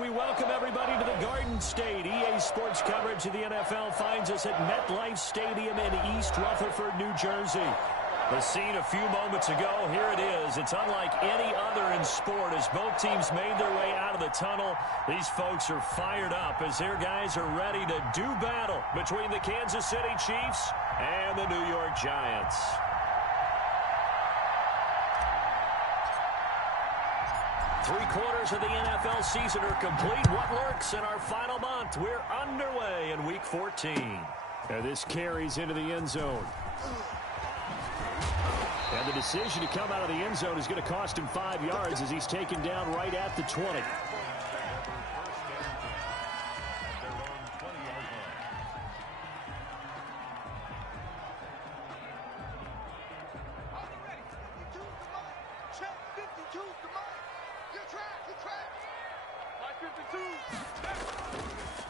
We welcome everybody to the Garden State. EA Sports coverage of the NFL finds us at MetLife Stadium in East Rutherford, New Jersey. The scene a few moments ago, here it is. It's unlike any other in sport as both teams made their way out of the tunnel. These folks are fired up as their guys are ready to do battle between the Kansas City Chiefs and the New York Giants. Three-quarters of the NFL season are complete. What lurks in our final month? We're underway in Week 14. And this carries into the end zone. And the decision to come out of the end zone is going to cost him 5 yards as he's taken down right at the 20.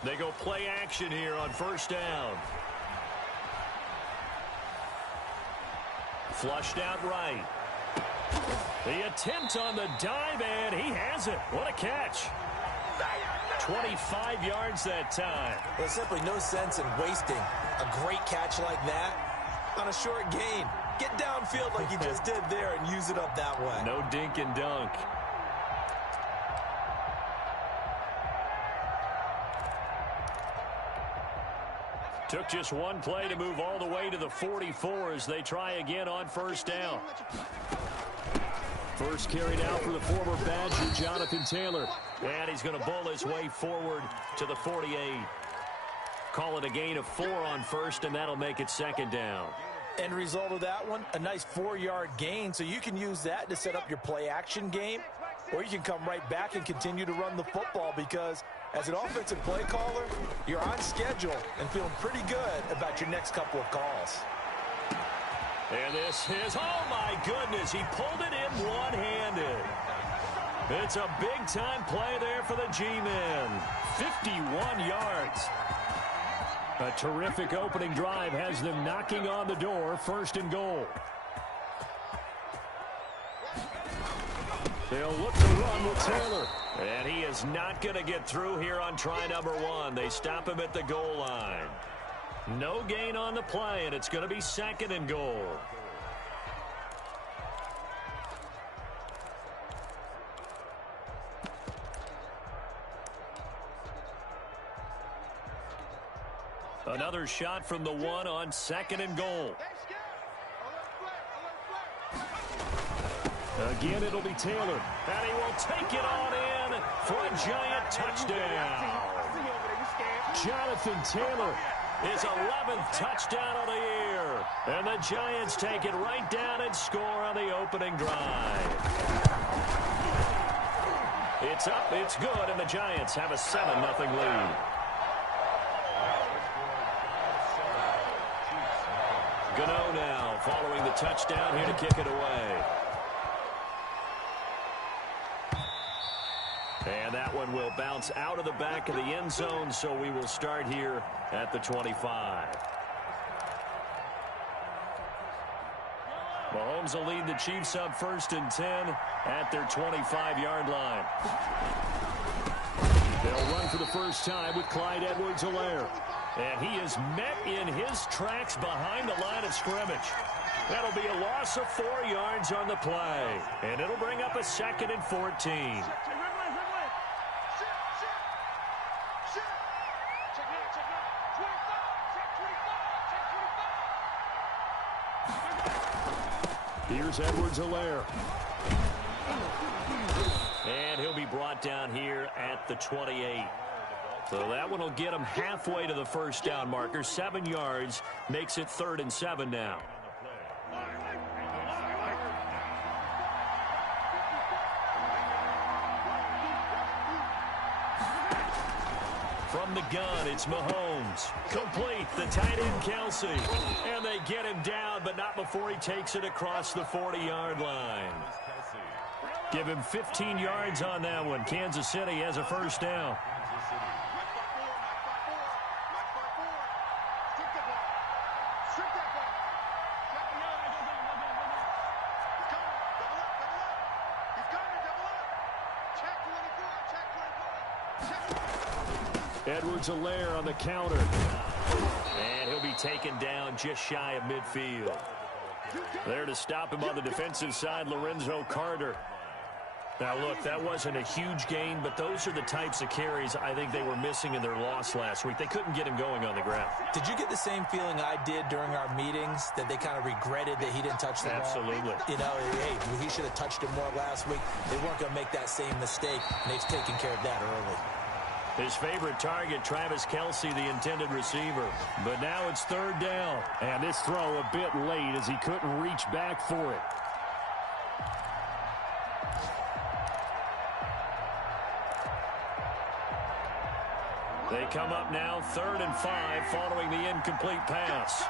They go play action here on first down. Flushed out right. The attempt on the dive, and he has it. What a catch. 25 yards that time. There's simply no sense in wasting a great catch like that on a short gain. Get downfield like you just did there and use it up that way. No dink and dunk. Took just one play to move all the way to the 44 as they try again on first down. First carry now for the former Badger, Jonathan Taylor. And he's going to bull his way forward to the 48. Call it a gain of 4 on first, and that'll make it second down. End result of that one, a nice 4-yard gain, so you can use that to set up your play-action game, or you can come right back and continue to run the football because as an offensive play caller, you're on schedule and feeling pretty good about your next couple of calls. And this is, oh my goodness, he pulled it in one-handed. It's a big-time play there for the G-men. 51 yards. A terrific opening drive has them knocking on the door, first and goal. They'll look to run with Taylor. And he is not going to get through here on try number 1. They stop him at the goal line. No gain on the play, and it's going to be second and goal. Another shot from the 1 on second and goal. Again, it'll be Taylor, and he will take it on in for a Giant touchdown. Jonathan Taylor, his 11th touchdown of the year. And the Giants take it right down and score on the opening drive. It's up, it's good, and the Giants have a 7-0 lead. Gano now following the touchdown here to kick it away. And that one will bounce out of the back of the end zone, so we will start here at the 25. Mahomes will lead the Chiefs up first and 10 at their 25-yard line. They'll run for the first time with Clyde Edwards-Helaire. And he is met in his tracks behind the line of scrimmage. That'll be a loss of 4 yards on the play. And it'll bring up a second and 14. Here's Edwards-Helaire. And he'll be brought down here at the 28. So that one will get him halfway to the first down marker. 7 yards makes it 3rd and 7 now. From the gun, it's Mahomes. Complete, the tight end, Kelsey. And they get him down, but not before he takes it across the 40-yard line. Give him 15 yards on that one. Kansas City has a first down. Edwards-Helaire on the counter. And he'll be taken down just shy of midfield. There to stop him on the defensive side, Lorenzo Carter. Now, look, that wasn't a huge gain, but those are the types of carries I think they were missing in their loss last week. They couldn't get him going on the ground. Did you get the same feeling I did during our meetings, that they kind of regretted that he didn't touch the ball? Absolutely. You know, hey, he should have touched it more last week. They weren't going to make that same mistake, and they've taken care of that early. His favorite target, Travis Kelce, the intended receiver. But now it's third down. And this throw a bit late as he couldn't reach back for it. They come up now 3rd and 5 following the incomplete pass.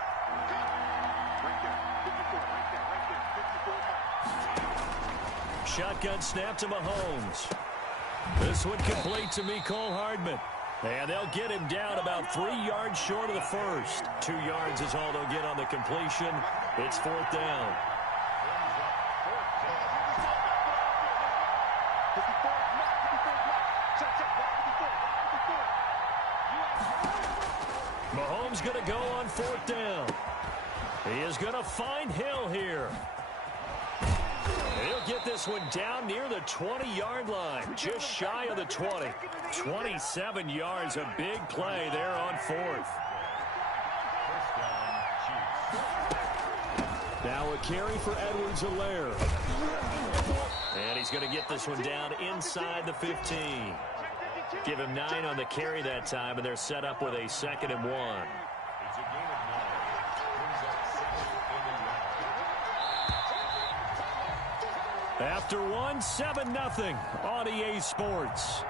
Shotgun snap to Mahomes. This one complete to Mecole Hardman. And they'll get him down about 3 yards short of the first. 2 yards is all they'll get on the completion. It's 4th down. Mahomes going to go on 4th down. He is going to find Hill here. He'll get this one down near the 20-yard line, just shy of the 20. 27 yards, a big play there on 4th. Now a carry for Edwards-Helaire. And he's going to get this one down inside the 15. Give him 9 on the carry that time, and they're set up with a 2nd and 1. After 1, 7-0 on EA Sports.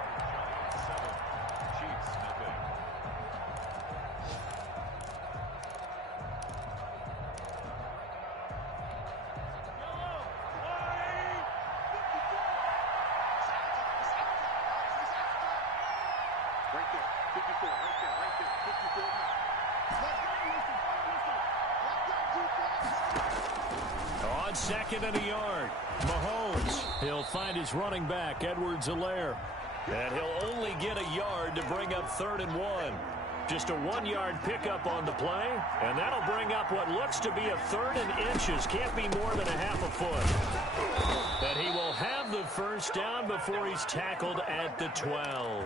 On 2nd and a yard, Mahomes. He'll find his running back, Edwards-Helaire. And he'll only get a yard to bring up 3rd and 1. Just a 1-yard pickup on the play, and that'll bring up what looks to be a 3rd and inches. Can't be more than a half a foot. And he will have the first down before he's tackled at the 12.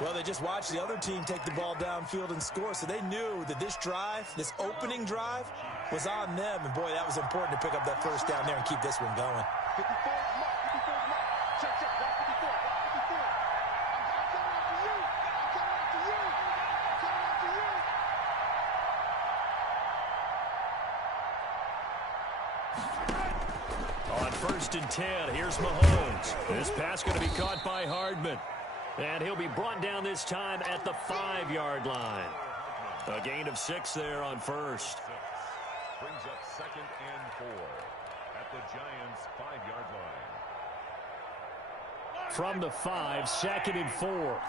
Well, they just watched the other team take the ball downfield and score, so they knew that this drive, this opening drive, was on them. And, boy, that was important to pick up that first down there and keep this one going. On 1st and 10, here's Mahomes. This pass going to be caught by Hardman. And he'll be brought down this time at the 5-yard line. A gain of 6 there on 1st. Brings up 2nd and 4 at the Giants' 5-yard line. From the 5, 2nd and 4.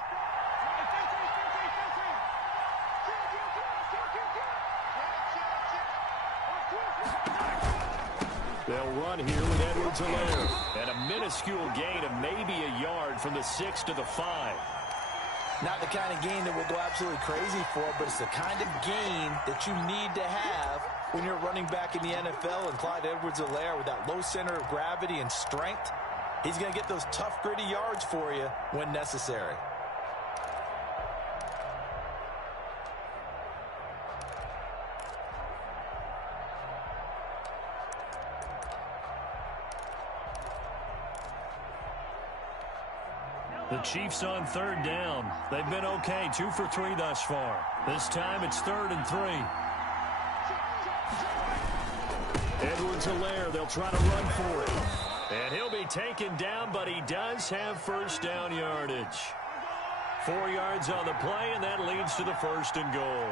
They'll run here with Edwards-Helaire. And a minuscule gain of maybe a yard from the 6 to the 5. Not the kind of gain that we'll go absolutely crazy for, but it's the kind of gain that you need to have when you're running back in the NFL. And Clyde Edwards-Helaire, with that low center of gravity and strength, he's going to get those tough, gritty yards for you when necessary. The Chiefs on 3rd down. They've been okay, 2 for 3 thus far. This time it's 3rd and 3. Edwards-Helaire, they'll try to run for it. And he'll be taken down, but he does have first down yardage. 4 yards on the play, and that leads to the 1st and goal.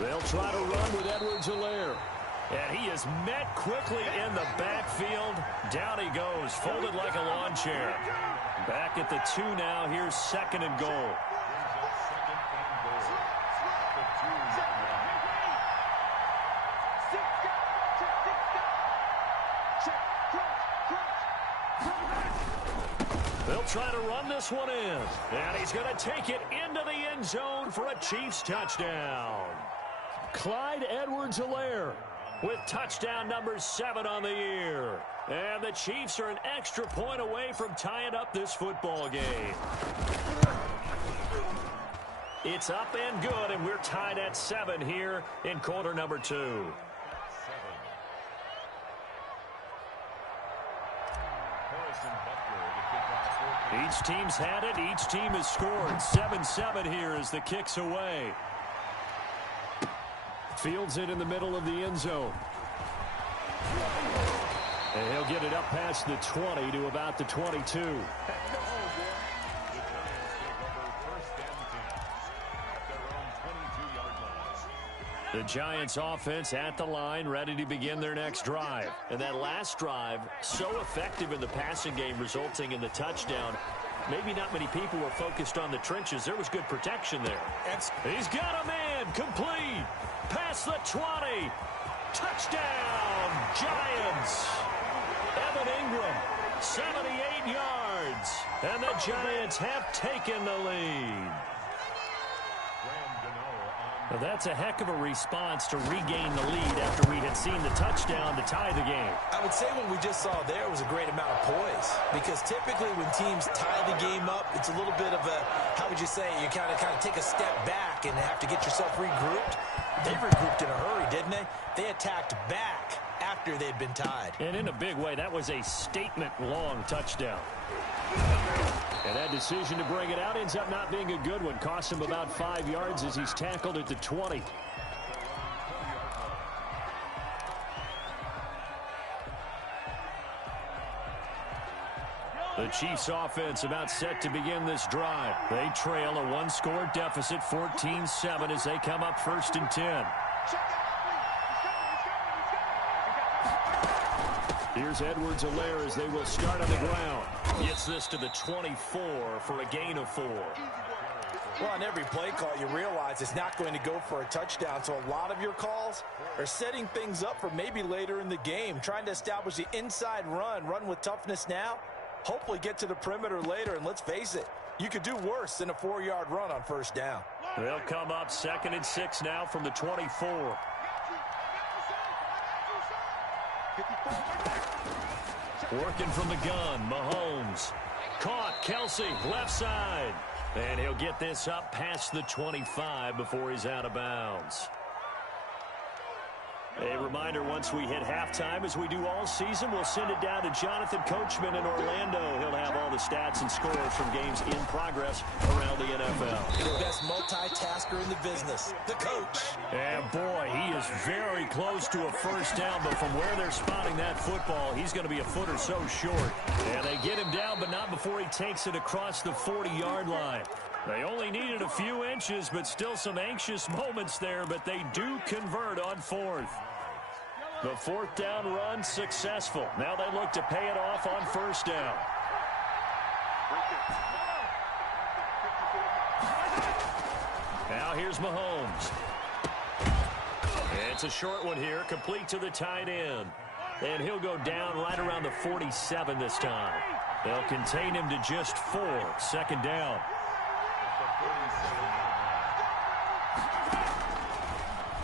They'll try to run with Edwards-Helaire. And he is met quickly in the backfield. Down he goes, folded like a lawn chair. Back at the 2 now. Here's 2nd and goal. They'll try to run this one in. And he's going to take it into the end zone for a Chiefs touchdown. Clyde Edwards-Helaire with touchdown number 7 on the year. And the Chiefs are an extra point away from tying up this football game. It's up and good, and we're tied at 7 here in quarter number 2. Each team's had it. Each team has scored. 7-7 here as the kick's away. Fields it in the middle of the end zone. And he'll get it up past the 20 to about the 22. The Giants offense at the line, ready to begin their next drive. And that last drive, so effective in the passing game, resulting in the touchdown. Maybe not many people were focused on the trenches. There was good protection there. He's got a man, complete, past the 20. Touchdown, Giants. Evan Ingram, 78 yards. And the Giants have taken the lead. Well, that's a heck of a response to regain the lead after we had seen the touchdown to tie the game. I would say what we just saw there was a great amount of poise, because typically when teams tie the game up, it's a little bit of a, how would you say, you kind of take a step back and have to get yourself regrouped. They regrouped in a hurry, didn't they? They attacked back after they'd been tied. And in a big way, that was a statement-long touchdown. And that decision to bring it out ends up not being a good one. Costs him about 5 yards as he's tackled at the 20. The Chiefs offense about set to begin this drive. They trail a one-score deficit, 14-7, as they come up 1st and 10. Here's Edwards-Helaire as they will start on the ground. Gets this to the 24 for a gain of 4. Well, on every play call, you realize it's not going to go for a touchdown. So a lot of your calls are setting things up for maybe later in the game, trying to establish the inside run with toughness now, hopefully get to the perimeter later. And let's face it, you could do worse than a 4-yard run on 1st down. They'll come up 2nd and 6 now from the 24. Working from the gun, Mahomes. Caught, Kelsey, left side. And he'll get this up past the 25 before he's out of bounds. A reminder, once we hit halftime, as we do all season, we'll send it down to Jonathan Coachman in Orlando. He'll have all the stats and scores from games in progress around the NFL. The best multitasker in the business, the coach. And boy, he is very close to a 1st down, but from where they're spotting that football, he's going to be a foot or so short. And they get him down, but not before he takes it across the 40-yard line. They only needed a few inches, but still some anxious moments there, but they do convert on 4th. The 4th down run successful. Now they look to pay it off on 1st down. Now here's Mahomes. It's a short one here, complete to the tight end. And he'll go down right around the 47 this time. They'll contain him to just 4, 2nd down.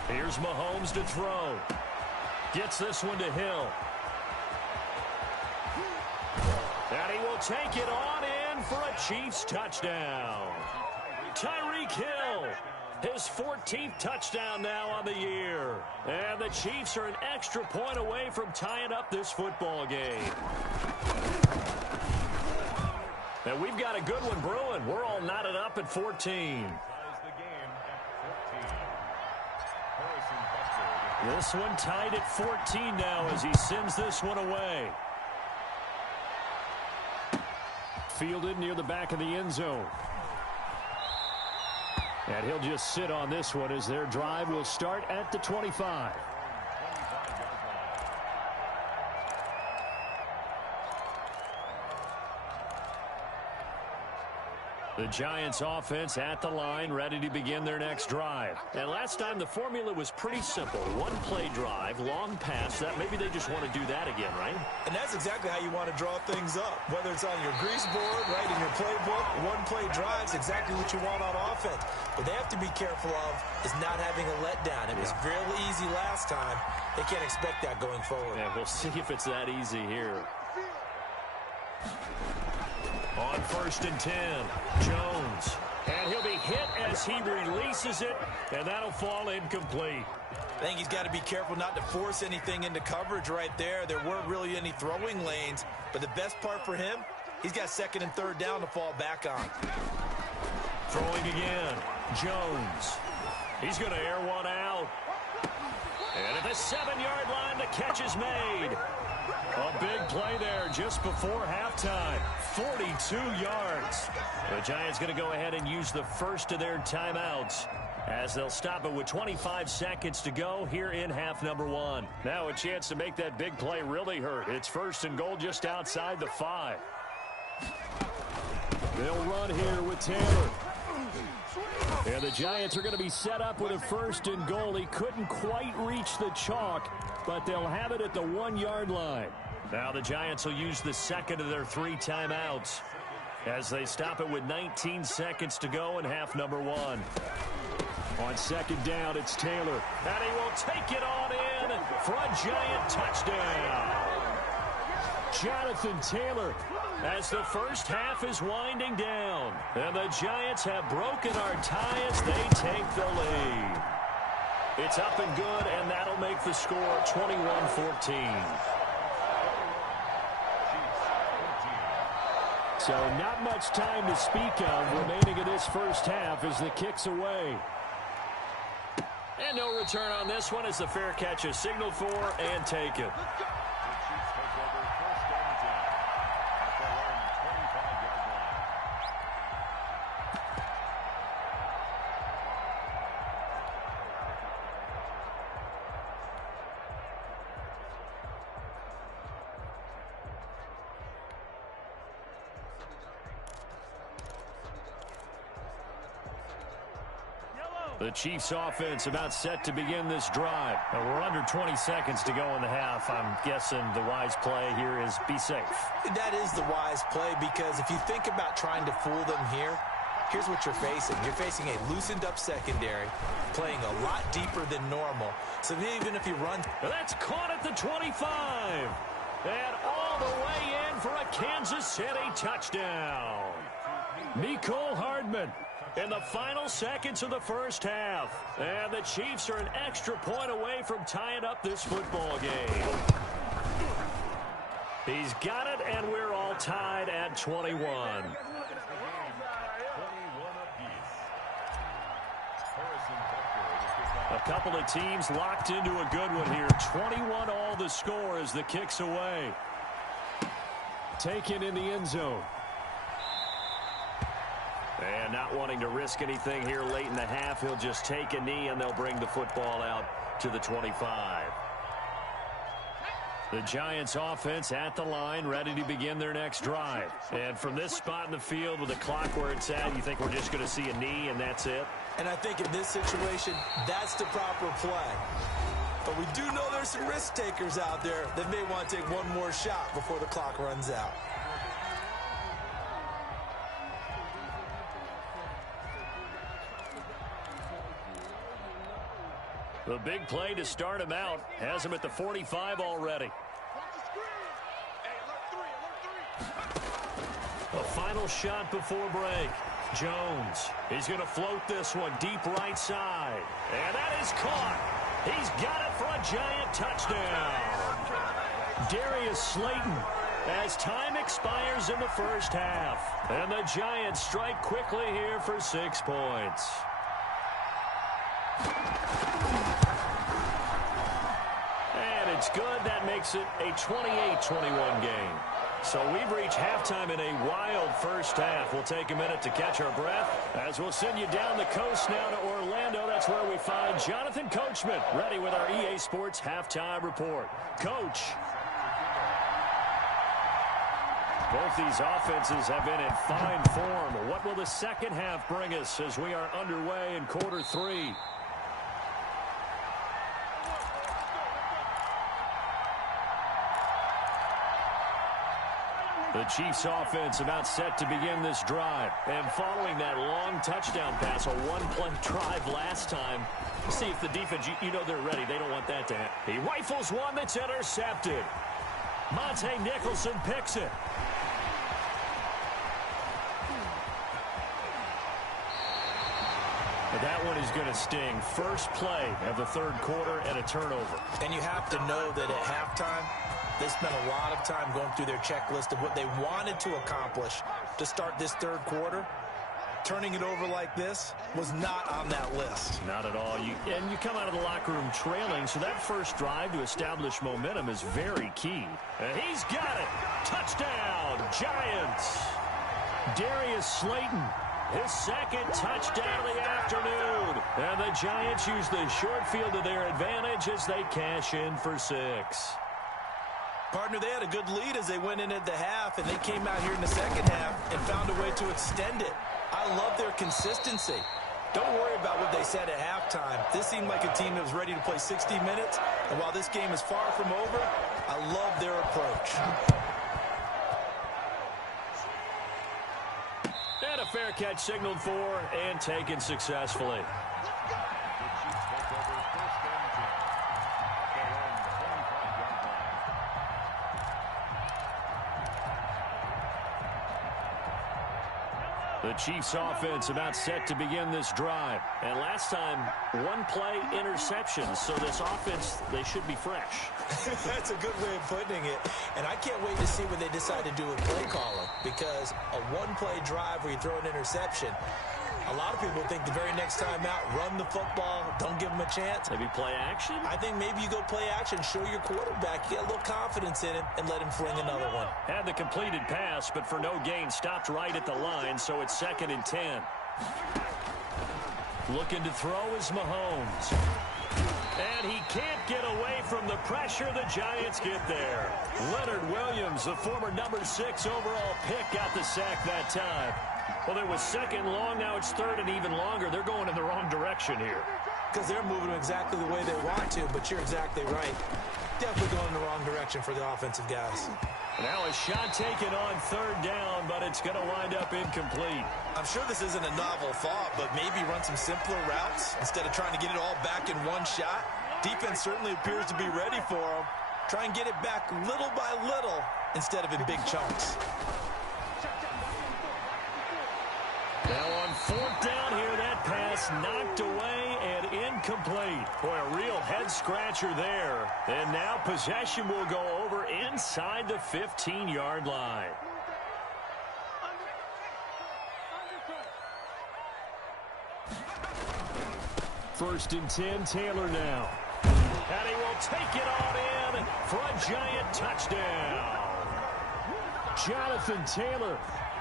Here's Mahomes to throw. Gets this one to Hill. And he will take it on in for a Chiefs touchdown. Tyreek Hill, his 14th touchdown now on the year. And the Chiefs are an extra point away from tying up this football game. And we've got a good one brewing. We're all knotted up at 14. This one tied at 14 now as he sends this one away. Fielded near the back of the end zone. And he'll just sit on this one as their drive will start at the 25. The Giants offense at the line, ready to begin their next drive. And last time the formula was pretty simple. One play drive, long pass. That maybe they just want to do that again, right? And that's exactly how you want to draw things up. Whether it's on your grease board, right, in your playbook, one play drives exactly what you want on offense. What they have to be careful of is not having a letdown. It was really easy last time. They can't expect that going forward. Yeah, we'll see if it's that easy here. On 1st and 10, Jones. And he'll be hit as he releases it, and that'll fall incomplete. I think he's got to be careful not to force anything into coverage right there. There weren't really any throwing lanes, but the best part for him, he's got 2nd and 3rd down to fall back on. Throwing again, Jones. He's going to air one out. And at the 7-yard line, the catch is made. A big play there just before halftime. 42 yards. The Giants going to go ahead and use the first of their timeouts as they'll stop it with 25 seconds to go here in half number 1. Now a chance to make that big play really hurt. It's 1st and goal just outside the 5. They'll run here with Taylor. And the Giants are going to be set up with a 1st and goal. He couldn't quite reach the chalk, but they'll have it at the 1-yard line. Now the Giants will use the second of their 3 timeouts as they stop it with 19 seconds to go in half number 1. On 2nd down, it's Taylor. And he will take it on in for a Giant touchdown. Jonathan Taylor, as the first half is winding down. And the Giants have broken our tie as they take the lead. It's up and good, and that'll make the score 21-14. So not much time to speak of remaining in this first half as the kick's away. And no return on this one as the fair catch is signaled for and taken. The Chiefs offense about set to begin this drive. And we're under 20 seconds to go in the half. I'm guessing the wise play here is be safe. That is the wise play, because if you think about trying to fool them here, here's what you're facing. You're facing a loosened up secondary, playing a lot deeper than normal. So even if you run... That's caught at the 25. And all the way in for a Kansas City touchdown. Mecole Hardman in the final seconds of the first half. And the Chiefs are an extra point away from tying up this football game. He's got it, and we're all tied at 21. A couple of teams locked into a good one here. 21 all the score as the kick's away. Taken in the end zone. And not wanting to risk anything here late in the half, he'll just take a knee and they'll bring the football out to the 25. The Giants offense at the line, ready to begin their next drive. And from this spot in the field with the clock where it's at, you think we're just going to see a knee and that's it? And I think in this situation, that's the proper play. But we do know there's some risk takers out there that may want to take one more shot before the clock runs out. The big play to start him out has him at the 45 already. A final shot before break. Jones, he's going to float this one deep right side. And that is caught. He's got it for a Giant touchdown. Darius Slayton, as time expires in the first half. And the Giants strike quickly here for 6 points. And it's good. That makes it a 28-21 game. So we've reached halftime in a wild first half. We'll take a minute to catch our breath as we'll send you down the coast now to Orlando. That's where we find Jonathan Coachman ready with our EA Sports Halftime Report. Coach. Both these offenses have been in fine form. What will the second half bring us as we are underway in quarter 3? The Chiefs offense about set to begin this drive. And following that long touchdown pass, a one-play drive last time, see if the defense, you know they're ready. They don't want that to happen. He rifles one that's intercepted. Monte Nicholson picks it. But that one is going to sting. First play of the third quarter and a turnover. And you have to know that at halftime, they spent a lot of time going through their checklist of what they wanted to accomplish to start this third quarter. Turning it over like this was not on that list. Not at all. And you come out of the locker room trailing, so that first drive to establish momentum is very key. And he's got it. Touchdown, Giants. Darius Slayton, his second touchdown of the afternoon. And the Giants use the short field to their advantage as they cash in for 6. Partner, they had a good lead as they went in at the half, and they came out here in the second half and found a way to extend it. I love their consistency. Don't worry about what they said at halftime. This seemed like a team that was ready to play 60 minutes, and while this game is far from over, I love their approach. And a fair catch signaled for and taken successfully. The Chiefs offense about set to begin this drive. And last time, one-play interception. So this offense, they should be fresh. That's a good way of putting it. And I can't wait to see what they decide to do with play calling. Because a one-play drive where you throw an interception, a lot of people think the very next time out, run the football, don't give them a chance. Maybe play action? I think maybe you go play action, show your quarterback, get a little confidence in him, and let him fling another one. Had the completed pass, but for no gain, stopped right at the line, so it's 2nd and 10. Looking to throw is Mahomes. And he can't get away from the pressure. The Giants get there. Leonard Williams, the former number 6 overall pick, got the sack that time. Well, it was 2nd long. Now it's 3rd and even longer. They're going in the wrong direction here. Because they're moving exactly the way they want to, but you're exactly right. Definitely going in the wrong direction for the offensive guys. Now a shot taken on 3rd down, but it's going to wind up incomplete. I'm sure this isn't a novel thought, but maybe run some simpler routes instead of trying to get it all back in one shot. Defense certainly appears to be ready for them. Try and get it back little by little instead of in big chunks. Now on 4th down here, that pass knocked away and incomplete. Boy, a real head-scratcher there. And now possession will go over inside the 15-yard line. First and 10, Taylor now. And he will take it on in for a Giant touchdown. Jonathan Taylor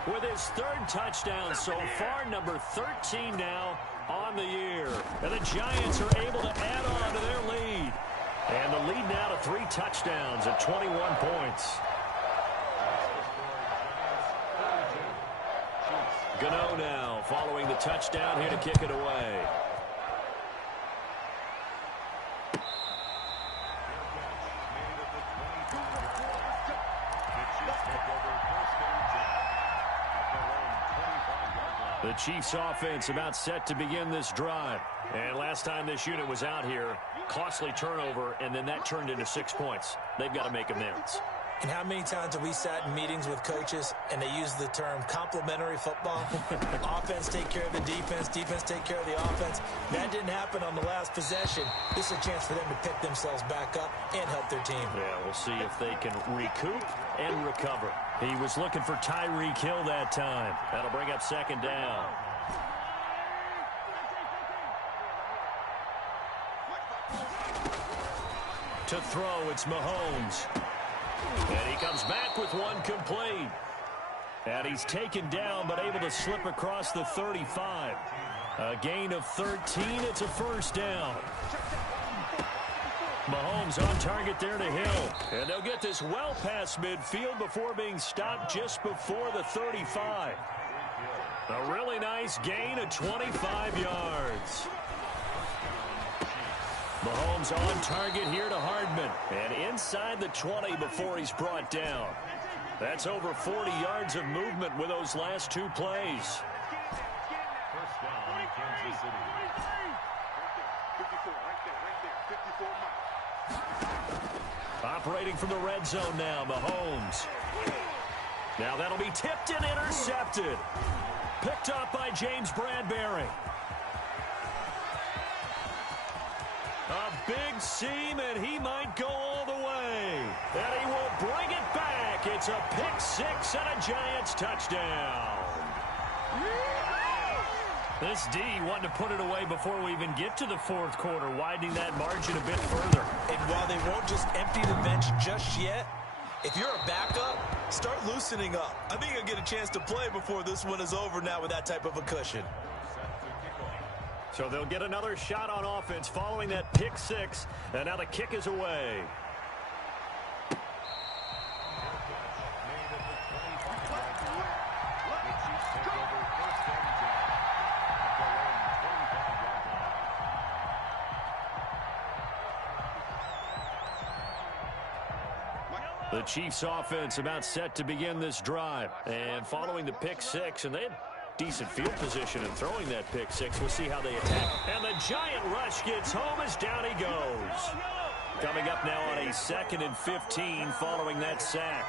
with his 3rd touchdown so far, number 13 now on the year. And the Giants are able to add on to their lead. And the lead now to 3 touchdowns at 21 points. Gano now following the touchdown here to kick it away. The Chiefs offense about set to begin this drive. And last time this unit was out here, costly turnover, and then that turned into 6 points. They've got to make amends. And how many times have we sat in meetings with coaches and they use the term complementary football? Offense take care of the defense, defense take care of the offense. That didn't happen on the last possession. This is a chance for them to pick themselves back up and help their team. Yeah, we'll see if they can recoup and recover. He was looking for Tyreek Hill that time. That'll bring up 2nd down. To throw, it's Mahomes. And he comes back with one complete. And he's taken down but able to slip across the 35. A gain of 13. It's a 1st down. Mahomes on target there to Hill. And they'll get this well past midfield before being stopped just before the 35. A really nice gain of 25 yards. Mahomes on target here to Hardman. And inside the 20 before he's brought down. That's over 40 yards of movement with those last two plays. First down, Kansas City. Operating from the red zone now, Mahomes. Now that'll be tipped and intercepted. Picked up by James Bradbury. A big seam, and he might go all the way. And he will bring it back. It's a pick six and a Giants touchdown. This D wanted to put it away before we even get to the fourth quarter, widening that margin a bit further. And while they won't just empty the bench just yet, if you're a backup, start loosening up. I think you'll get a chance to play before this one is over now with that type of a cushion. So they'll get another shot on offense following that pick six, and now the kick is away. The Chiefs offense about set to begin this drive. And following the pick six, and they had decent field position in throwing that pick six. We'll see how they attack. And the giant rush gets home as down he goes. Coming up now on a 2nd and 15 following that sack.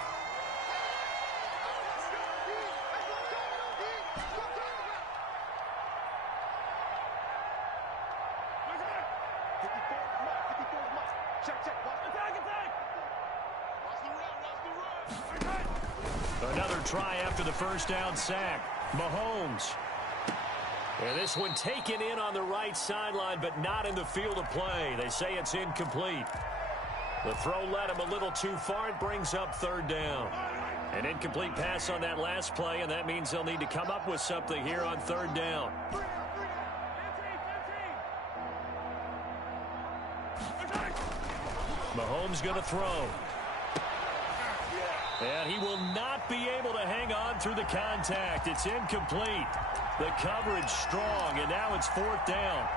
Another try after the first down sack. Mahomes. And this one taken in on the right sideline, but not in the field of play. They say it's incomplete. The throw led him a little too far. It brings up 3rd down. An incomplete pass on that last play, and that means they'll need to come up with something here on 3rd down. Mahomes going to throw. And he will not be able to hang on through the contact. It's incomplete. The coverage strong, and now it's 4th down.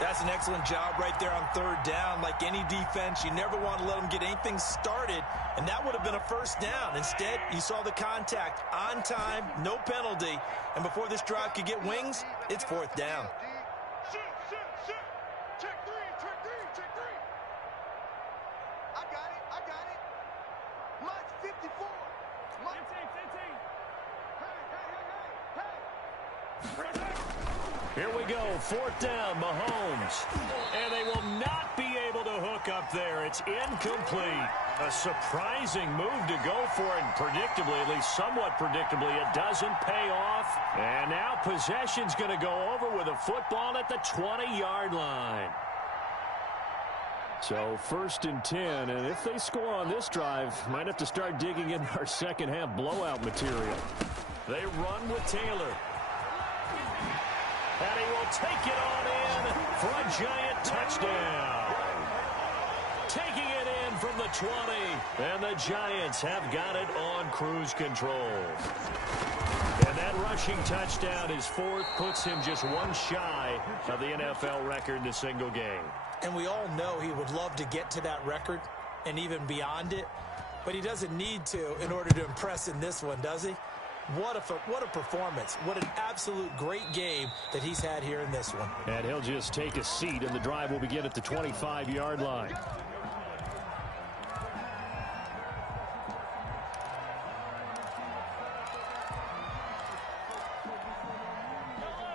That's an excellent job right there on 3rd down. Like any defense, you never want to let them get anything started, and that would have been a 1st down. Instead, you saw the contact on time, no penalty, and before this drive could get wings, it's 4th down. Here we go, 4th down, Mahomes. And they will not be able to hook up there. It's incomplete. A surprising move to go for it, and predictably, at least somewhat predictably, it doesn't pay off. And now possession's going to go over with a football at the 20-yard line. So 1st and 10, and if they score on this drive, might have to start digging in our second-half blowout material. They run with Taylor. And he will take it on in for a Giant touchdown. Taking it in from the 20. And the Giants have got it on cruise control. And that rushing touchdown, his 4th, puts him just one shy of the NFL record in a single game. And we all know he would love to get to that record and even beyond it. But he doesn't need to in order to impress in this one, does he? What a performance. What an absolute great game that he's had here in this one. And he'll just take a seat, and the drive will begin at the 25-yard line.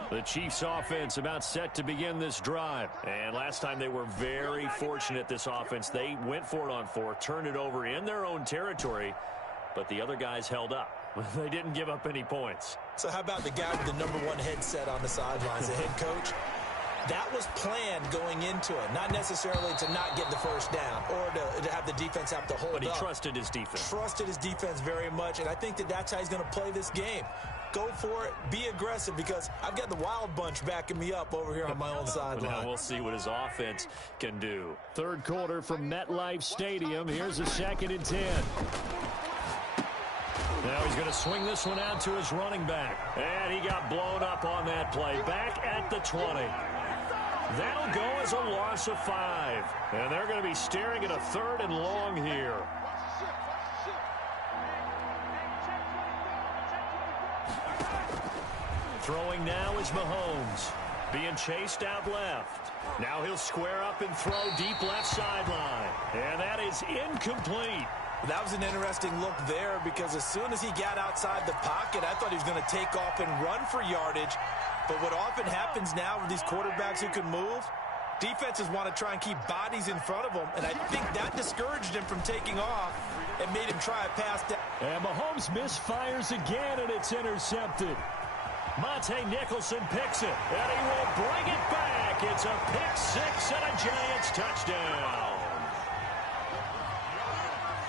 The Chiefs offense about set to begin this drive. And last time they were very fortunate, this offense. They went for it on 4th, turned it over in their own territory, but the other guys held up. They didn't give up any points. So how about the guy with the #1 headset on the sidelines, the head coach? That was planned going into it, not necessarily to not get the first down or to have the defense have to hold up. But he trusted his defense. Trusted his defense very much, and I think that's how he's going to play this game. Go for it. Be aggressive, because I've got the wild bunch backing me up over here on my own sideline. Now we'll see what his offense can do. Third quarter from MetLife Stadium. Here's a 2nd and 10. Now he's going to swing this one out to his running back. And he got blown up on that play. Back at the 20. That'll go as a loss of 5. And they're going to be staring at a 3rd and long here. Throwing now is Mahomes. Being chased out left. Now he'll square up and throw deep left sideline. And that is incomplete. That was an interesting look there, because as soon as he got outside the pocket, I thought he was going to take off and run for yardage. But what often happens now with these quarterbacks who can move, defenses want to try and keep bodies in front of them, and I think that discouraged him from taking off and made him try a pass down. And Mahomes misfires again, and it's intercepted. Monte Nicholson picks it, and he will bring it back. It's a pick 6 and a Giants touchdown.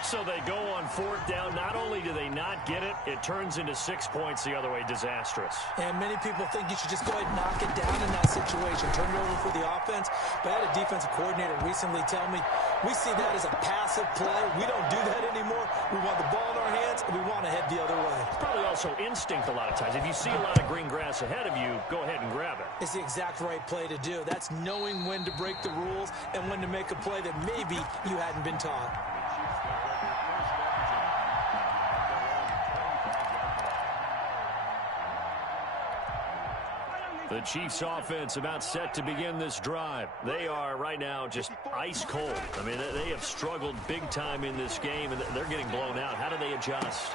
So they go on 4th down. Not only do they not get it, it turns into 6 points the other way. Disastrous. And many people think you should just go ahead and knock it down in that situation. Turn it over for the offense. But I had a defensive coordinator recently tell me, we see that as a passive play. We don't do that anymore. We want the ball in our hands, and we want to head the other way. It's probably also instinct a lot of times. If you see a lot of green grass ahead of you, go ahead and grab it. It's the exact right play to do. That's knowing when to break the rules and when to make a play that maybe you hadn't been taught. The Chiefs offense about set to begin this drive. They are right now just ice cold. I mean, they have struggled big time in this game, and they're getting blown out. How do they adjust?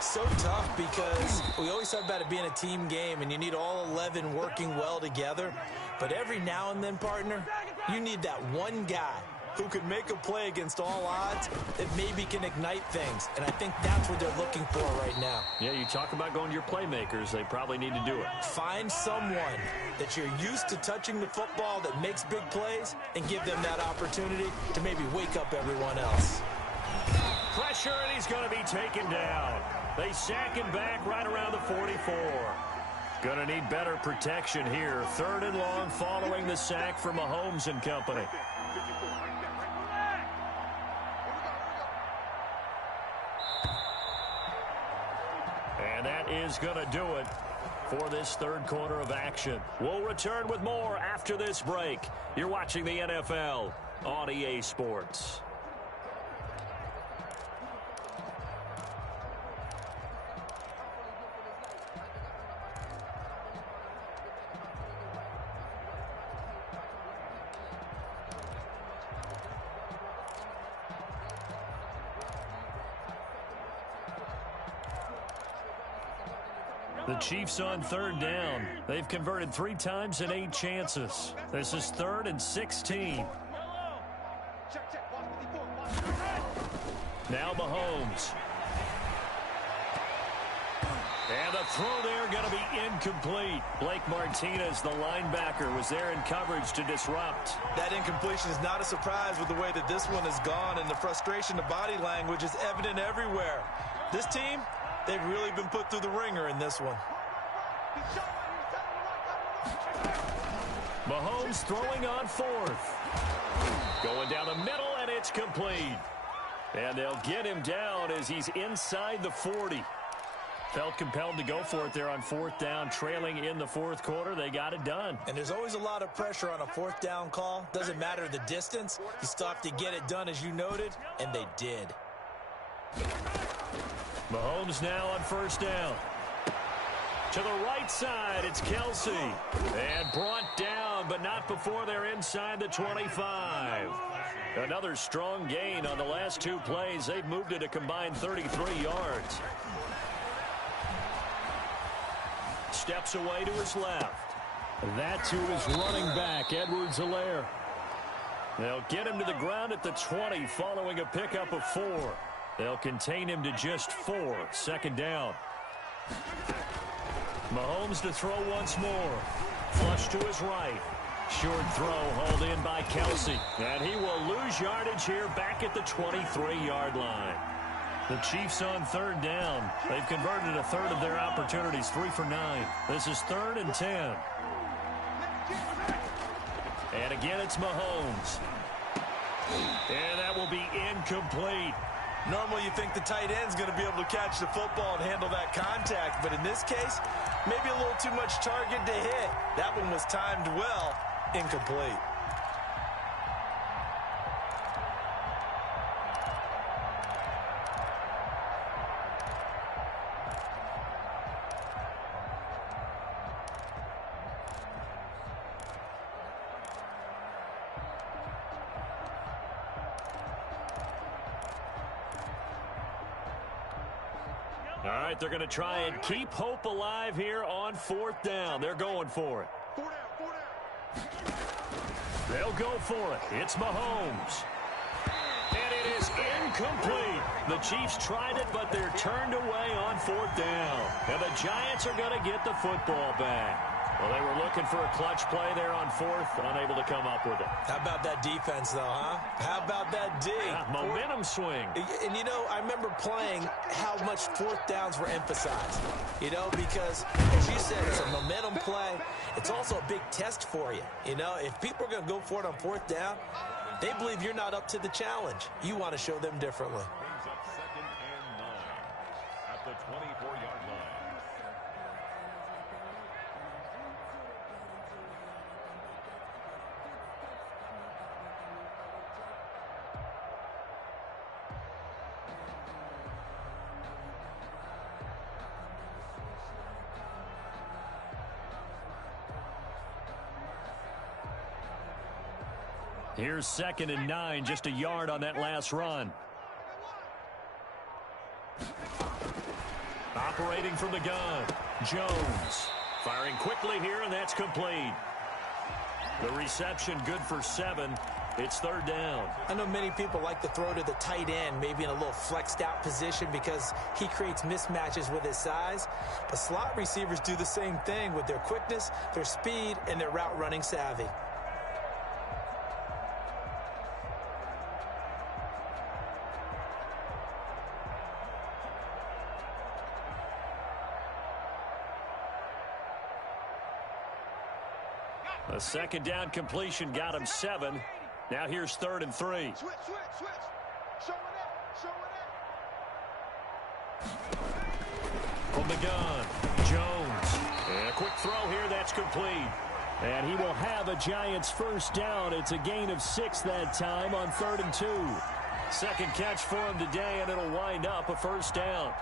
So tough, because we always talk about it being a team game, and you need all 11 working well together. But every now and then, partner, you need that one guy who can make a play against all odds that maybe can ignite things. And I think that's what they're looking for right now. Yeah, you talk about going to your playmakers. They probably need to do it. Find someone that you're used to touching the football that makes big plays and give them that opportunity to maybe wake up everyone else. Pressure, and he's going to be taken down. They sack him back right around the 44. Going to need better protection here. 3rd and long following the sack from Mahomes and company. And that is going to do it for this 3rd quarter of action. We'll return with more after this break. You're watching the NFL on EA Sports. The Chiefs on 3rd down. They've converted 3 times in 8 chances. This is 3rd and 16. Now Mahomes. And the throw there going to be incomplete. Blake Martinez, the linebacker, was there in coverage to disrupt. That incompletion is not a surprise with the way that this one has gone, and the frustration, the body language is evident everywhere. This team, they've really been put through the ringer in this one. Mahomes throwing on 4th. Going down the middle, and it's complete. And they'll get him down as he's inside the 40. Felt compelled to go for it there on 4th down, trailing in the 4th quarter. They got it done. And there's always a lot of pressure on a 4th down call. Doesn't matter the distance. You still have to get it done, as you noted, and they did. Mahomes now on 1st down. To the right side, it's Kelsey. And brought down, but not before they're inside the 25. Another strong gain on the last 2 plays. They've moved it a combined 33 yards. Steps away to his left. That to his running back, Edwards-Helaire. They'll get him to the ground at the 20 following a pickup of 4. They'll contain him to just 4. 2nd down. Mahomes to throw once more. Flush to his right. Short throw hauled in by Kelsey. And he will lose yardage here back at the 23-yard line. The Chiefs on third down. They've converted a third of their opportunities, 3 for 9. This is 3rd and 10. And again, it's Mahomes. And that will be incomplete. Normally you think the tight end's going to be able to catch the football and handle that contact, but in this case, maybe a little too much target to hit. That one was timed well, incomplete. All right, they're going to try and keep hope alive here on 4th down. They're going for it. They'll go for it. It's Mahomes. And it is incomplete. The Chiefs tried it, but they're turned away on 4th down. And the Giants are going to get the football back. Well, they were looking for a clutch play there on 4th, unable to come up with it. How about that defense, though, huh? How about that D? Yeah, momentum swing. And, you know, I remember playing how much 4th downs were emphasized. You know, because, as you said, it's a momentum play. It's also a big test for you. You know, if people are going to go for it on 4th down, they believe you're not up to the challenge. You want to show them differently. Brings up 2nd and 9 at the 24-yard line. Here's 2nd and 9, just a yard on that last run. Operating from the gun, Jones. Firing quickly here, and that's complete. The reception good for 7. It's 3rd down. I know many people like to throw to the tight end, maybe in a little flexed out position because he creates mismatches with his size. But slot receivers do the same thing with their quickness, their speed, and their route running savvy. A 2nd down completion got him 7. Now here's 3rd and 3. Switch. Show it up. From the gun, Jones. And a quick throw here, that's complete. And he will have a Giants 1st down. It's a gain of 6 that time on 3rd and 2. 2nd catch for him today, and it'll wind up a 1st down.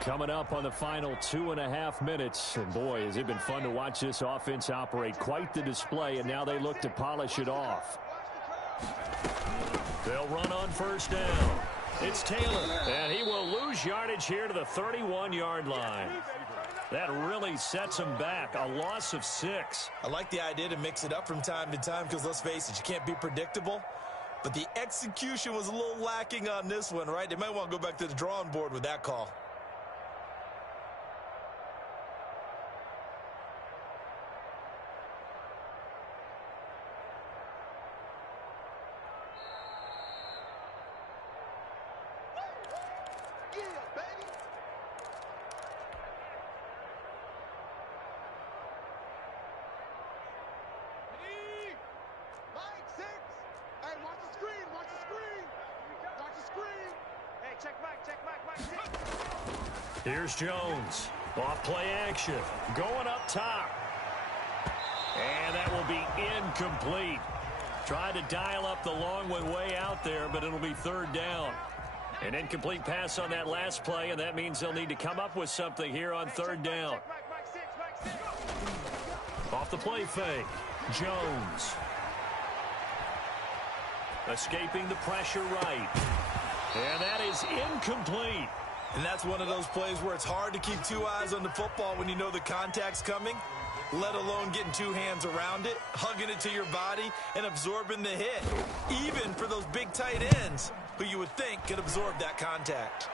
Coming up on the final 2.5 minutes. And boy, has it been fun to watch this offense operate. Quite the display, and now they look to polish it off. They'll run on 1st down. It's Taylor, and he will lose yardage here to the 31-yard line. That really sets him back. A loss of 6. I like the idea to mix it up from time to time because, let's face it, you can't be predictable. But the execution was a little lacking on this one, right? They might want to go back to the drawing board with that call. Here's Jones. Off play action. Going up top. And that will be incomplete. Tried to dial up the long one way out there, but it'll be 3rd down. An incomplete pass on that last play, and that means they'll need to come up with something here on 3rd down. Off the play fake. Jones. Escaping the pressure right. And that is incomplete. And that's one of those plays where it's hard to keep 2 eyes on the football when you know the contact's coming. let alone getting two hands around it, hugging it to your body, and absorbing the hit, even for those big tight ends who you would think could absorb that contact.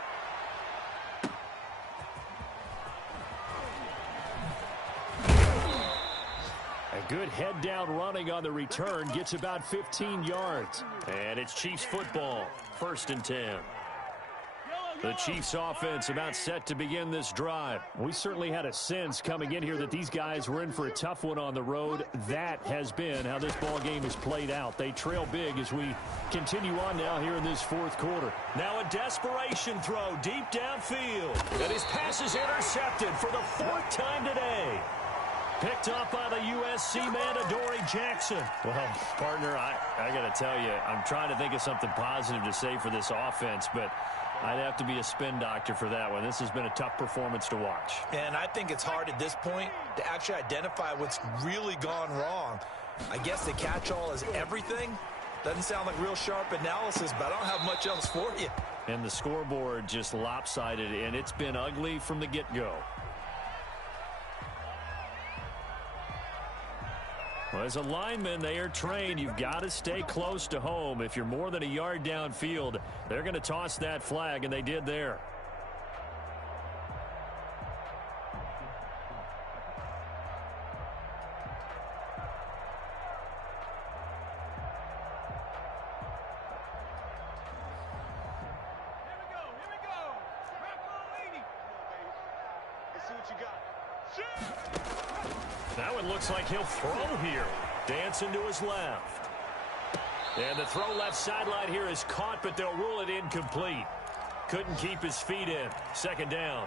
A good head-down running on the return gets about 15 yards. And it's Chiefs football, 1st and 10. The Chiefs offense about set to begin this drive. We certainly had a sense coming in here that these guys were in for a tough one on the road. That has been how this ball game has played out. They trail big as we continue on now here in this 4th quarter. Now a desperation throw deep downfield. And his pass is intercepted for the 4th time today. Picked up by the USC man, Adoree Jackson. Well, partner, I got to tell you, I'm trying to think of something positive to say for this offense, but I'd have to be a spin doctor for that one. This has been a tough performance to watch. And I think it's hard at this point to actually identify what's really gone wrong. I guess the catch-all is everything. Doesn't sound like real sharp analysis, but I don't have much else for you. And the scoreboard just lopsided, and it's been ugly from the get-go. Well, as a lineman, they are trained. You've got to stay close to home. If you're more than a yard downfield, they're going to toss that flag, and they did there. That one looks like he'll throw here. Dancing to his left. And the throw left sideline here is caught, but they'll rule it incomplete. Couldn't keep his feet in. 2nd down.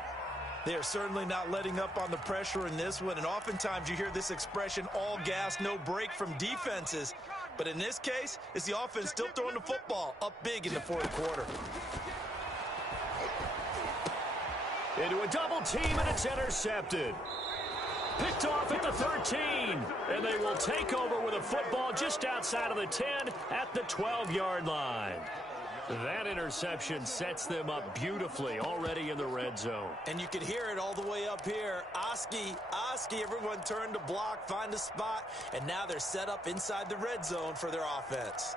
They are certainly not letting up on the pressure in this one, and oftentimes you hear this expression, all gas, no break from defenses. But in this case, it's the offense still throwing the football up big in the 4th quarter. Into a double team, and it's intercepted. Picked off at the 13, and they will take over with a football just outside of the 10 at the 12-yard line. That interception sets them up beautifully already in the red zone. And you can hear it all the way up here. Oski, everyone turned to block, find a spot, and now they're set up inside the red zone for their offense.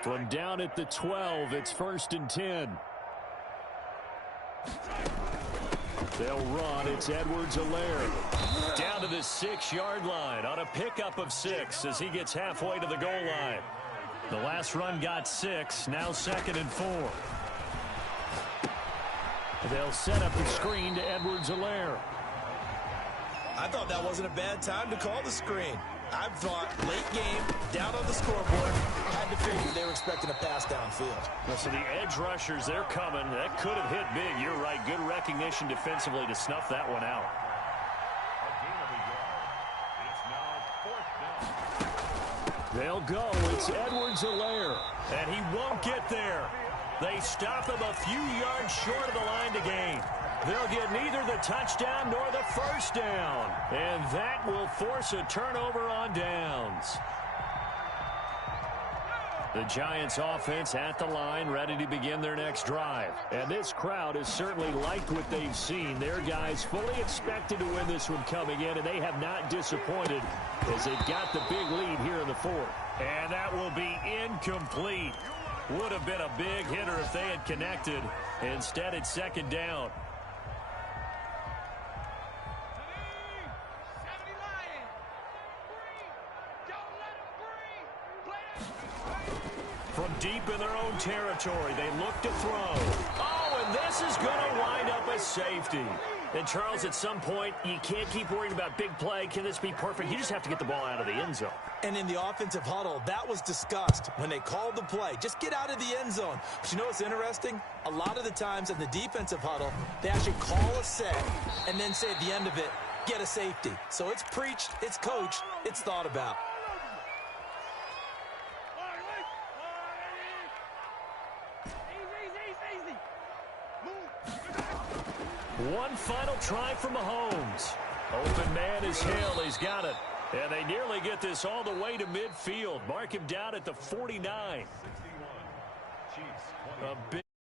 From down at the 12, it's 1st and 10. They'll run. It's Edwards-Helaire. Down to the 6-yard line on a pickup of 6 as he gets halfway to the goal line. The last run got 6. Now 2nd and 4. They'll set up the screen to Edwards-Helaire. I thought that wasn't a bad time to call the screen. I thought late game, down on the scoreboard, had to figure they were expecting a pass downfield. Well, so the edge rushers, they're coming. That could have hit big. You're right. Good recognition defensively to snuff that one out. They'll go. It's Edwards-Helaire. And he won't get there. They stop him a few yards short of the line to gain. They'll get neither the touchdown nor the 1st down. And that will force a turnover on downs. The Giants offense at the line, ready to begin their next drive. And this crowd has certainly liked what they've seen. Their guys fully expected to win this one coming in, and they have not disappointed as they've got the big lead here in the 4th. And that will be incomplete. Would have been a big hitter if they had connected. Instead, it's 2nd down. From deep in their own territory, they look to throw. Oh, and this is going to wind up a safety. And, Charles, at some point, you can't keep worrying about big play. Can this be perfect? You just have to get the ball out of the end zone. And in the offensive huddle, that was discussed when they called the play. Just get out of the end zone. But you know what's interesting? A lot of the times in the defensive huddle, they actually call a set and then say at the end of it, get a safety. So it's preached, it's coached, it's thought about. One final try for Mahomes. Open man is Hill. He's got it. And they nearly get this all the way to midfield. Mark him down at the 49. Chiefs 20. A big